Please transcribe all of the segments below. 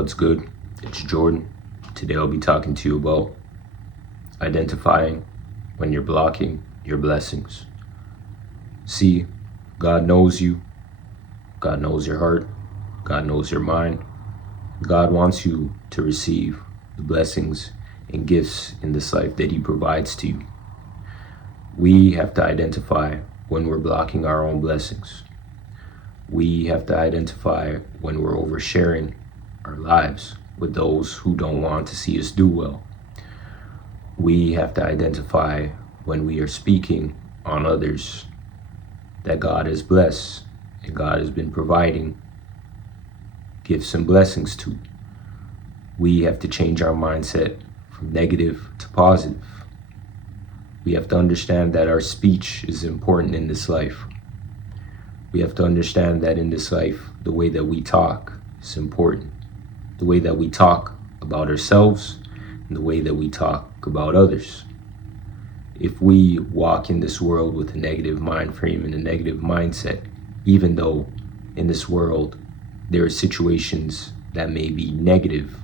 What's good? It's Jordan. Today I'll be talking to you about identifying when you're blocking your blessings. See, God knows you. God knows your heart. God knows your mind. God wants you to receive the blessings and gifts in this life that He provides to you. We have to identify when we're blocking our own blessings. We have to identify when we're oversharing our lives with those who don't want to see us do well. We have to identify when we are speaking on others that God has blessed and God has been providing gifts and blessings to. We have to change our mindset from negative to positive. We have to understand that our speech is important in this life. We have to understand that in this life, the way that we talk is important. The way that we talk about ourselves and the way that we talk about others. If we walk in this world with a negative mind frame and a negative mindset, even though in this world there are situations that may be negative,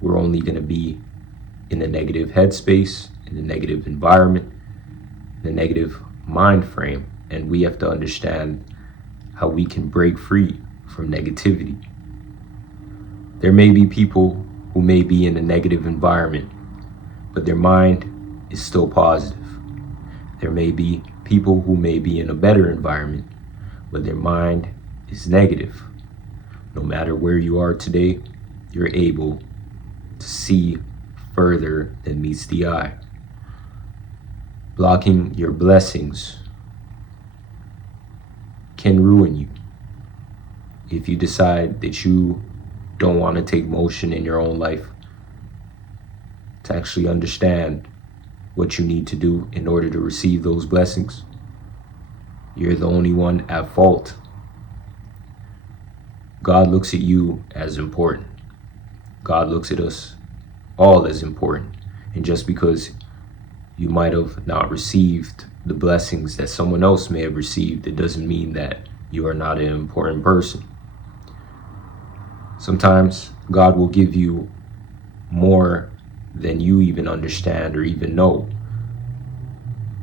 we're only going to be in a negative headspace, in a negative environment, in a negative mind frame. And we have to understand how we can break free from negativity. There may be people who may be in a negative environment, but their mind is still positive. There may be people who may be in a better environment, but their mind is negative. No matter where you are today, you're able to see further than meets the eye. Blocking your blessings can ruin you. If you decide that you don't want to take motion in your own life to actually understand what you need to do in order to receive those blessings, you're the only one at fault. God looks at you as important. God looks at us all as important. And just because you might have not received the blessings that someone else may have received, it doesn't mean that you are not an important person. Sometimes God will give you more than you even understand or even know.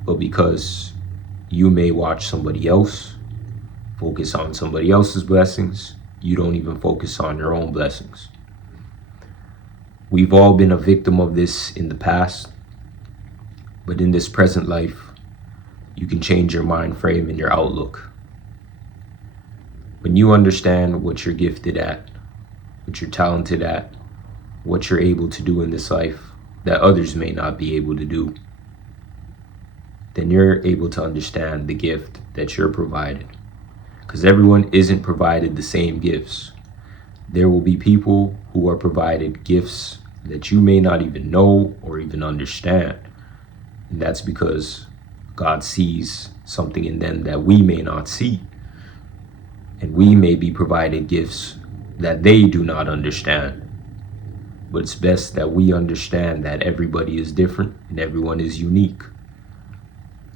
But because you may watch somebody else focus on somebody else's blessings, you don't even focus on your own blessings. We've all been a victim of this in the past, but in this present life, you can change your mind frame and your outlook. When you understand what you're gifted at, what you're talented at, what you're able to do in this life that others may not be able to do, then you're able to understand the gift that you're provided. Because everyone isn't provided the same gifts. There will be people who are provided gifts that you may not even know or even understand. And that's because God sees something in them that we may not see. And we may be provided gifts that they do not understand. But it's best that we understand that everybody is different and everyone is unique.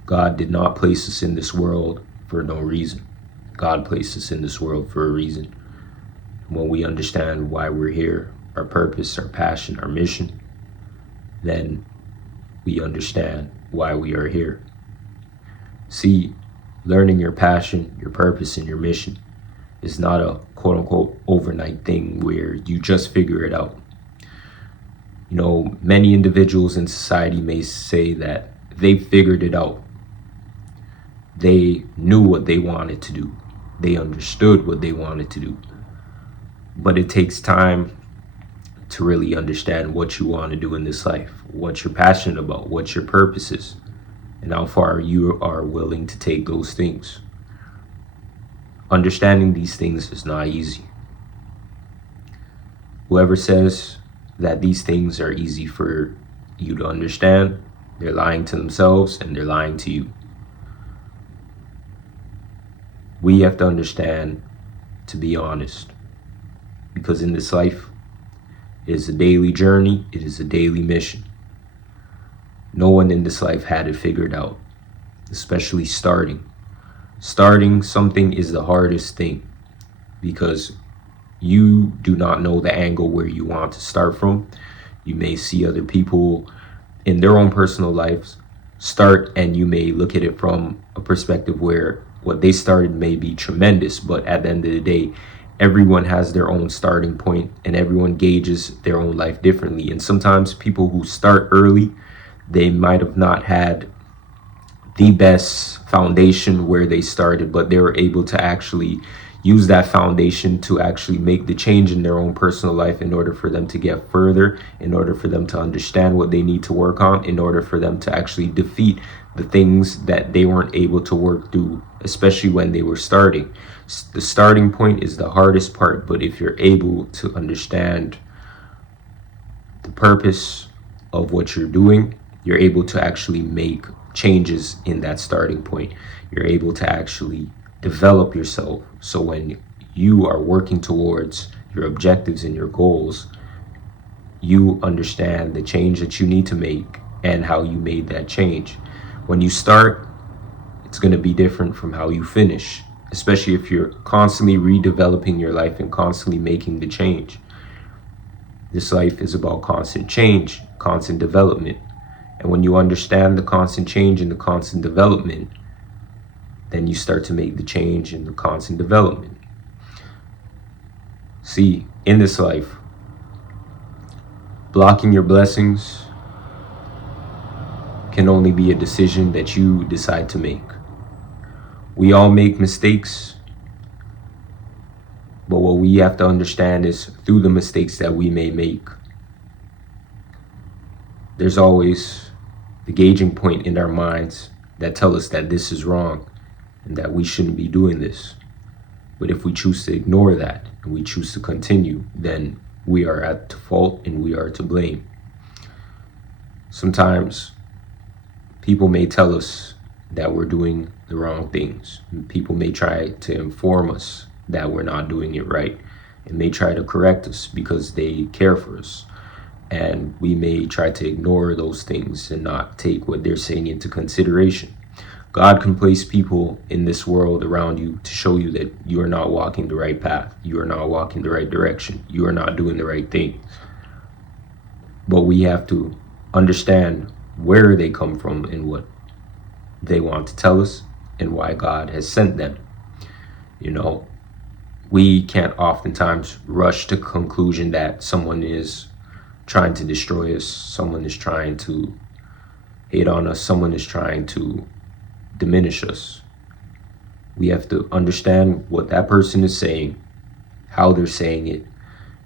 God did not place us in this world for no reason. God placed us in this world for a reason. When we understand why we're here, our purpose, our passion, our mission, then we understand why we are here. See, learning your passion, your purpose, and your mission is not a quote-unquote overnight thing where you just figure it out. You know, many individuals in society may say that they figured it out. They knew what they wanted to do. They understood what they wanted to do. But it takes time to really understand what you want to do in this life, what you're passionate about, what your purpose is, and how far you are willing to take those things. Understanding these things is not easy. Whoever says that these things are easy for you to understand, they're lying to themselves and they're lying to you. We have to understand to be honest, because in this life, it is a daily journey, it is a daily mission. No one in this life had it figured out, especially starting. Starting something is the hardest thing because You do not know the angle where you want to start from. You may see other people in their own personal lives start, and you may look at it from a perspective where what they started may be tremendous, but at the end of the day, everyone has their own starting point and everyone gauges their own life differently. And sometimes people who start early, they might have not had the best foundation where they started, but they were able to actually use that foundation to actually make the change in their own personal life in order for them to get further, in order for them to understand what they need to work on, in order for them to actually defeat the things that they weren't able to work through, especially when they were starting. The starting point is the hardest part, but if you're able to understand the purpose of what you're doing, you're able to actually make changes in that starting point. You're able to actually develop yourself. So when you are working towards your objectives and your goals, you understand the change that you need to make and how you made that change. When you start, it's going to be different from how you finish, especially if you're constantly redeveloping your life and constantly making the change. This life is about constant change, constant development. And when you understand the constant change and the constant development, then you start to make the change in the constant development. See, in this life, blocking your blessings can only be a decision that you decide to make. We all make mistakes, but what we have to understand is through the mistakes that we may make, there's always the gauging point in our minds that tell us that this is wrong and that we shouldn't be doing this. But if we choose to ignore that and we choose to continue, then we are at fault and we are to blame. Sometimes people may tell us that we're doing the wrong things. People may try to inform us that we're not doing it right, and may try to correct us because they care for us. And we may try to ignore those things and not take what they're saying into consideration. God can place people in this world around you to show you that you are not walking the right path. You are not walking the right direction. You are not doing the right thing. But we have to understand where they come from and what they want to tell us and why God has sent them. You know, we can't oftentimes rush to conclusion that someone is trying to destroy us, someone is trying to hate on us, someone is trying to diminish us. We have to understand what that person is saying, how they're saying it,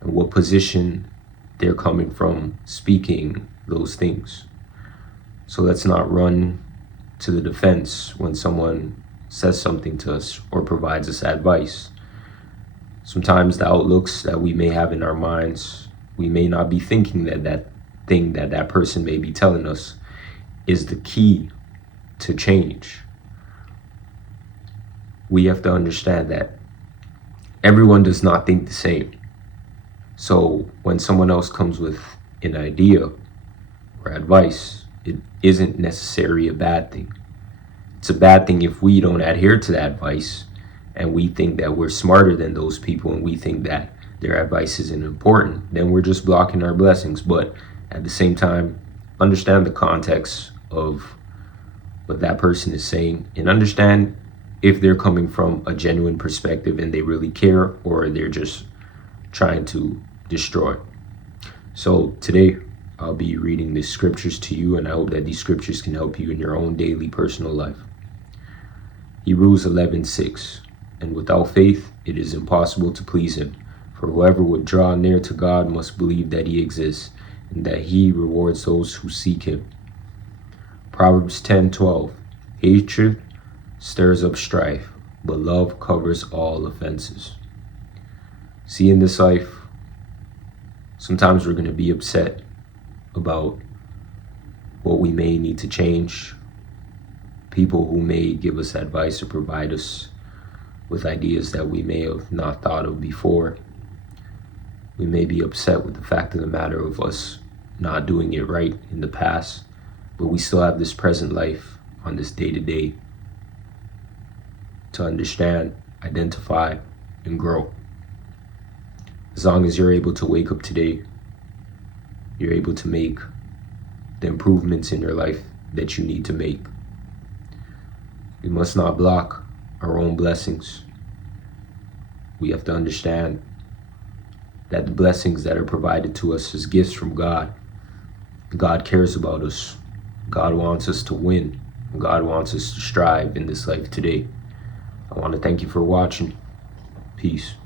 and what position they're coming from speaking those things. So let's not run to the defense when someone says something to us or provides us advice. Sometimes the outlooks that we may have in our minds, we may not be thinking that that thing that that person may be telling us is the key to change. We have to understand that everyone does not think the same. So when someone else comes with an idea or advice, it isn't necessarily a bad thing. It's a bad thing if we don't adhere to that advice and we think that we're smarter than those people and we think that their advice isn't important. Then we're just blocking our blessings. But at the same time, understand the context of what that person is saying and understand if they're coming from a genuine perspective and they really care, or they're just trying to destroy. So today I'll be reading these scriptures to you, and I hope that these scriptures can help you in your own daily personal life. Hebrews 11:6. And without faith it is impossible to please him. For whoever would draw near to God must believe that he exists, and that he rewards those who seek him. Proverbs 10:12. Hatred stirs up strife, but love covers all offenses. See, in this life, sometimes we're going to be upset about what we may need to change, people who may give us advice or provide us with ideas that we may have not thought of before. We may be upset with the fact of the matter of us not doing it right in the past, but we still have this present life on this day-to-day to understand, identify, and grow. As long as you're able to wake up today, you're able to make the improvements in your life that you need to make. We must not block our own blessings. We have to understand that the blessings that are provided to us as gifts from God, God cares about us. God wants us to win. God wants us to strive in this life today. I want to thank you for watching. Peace.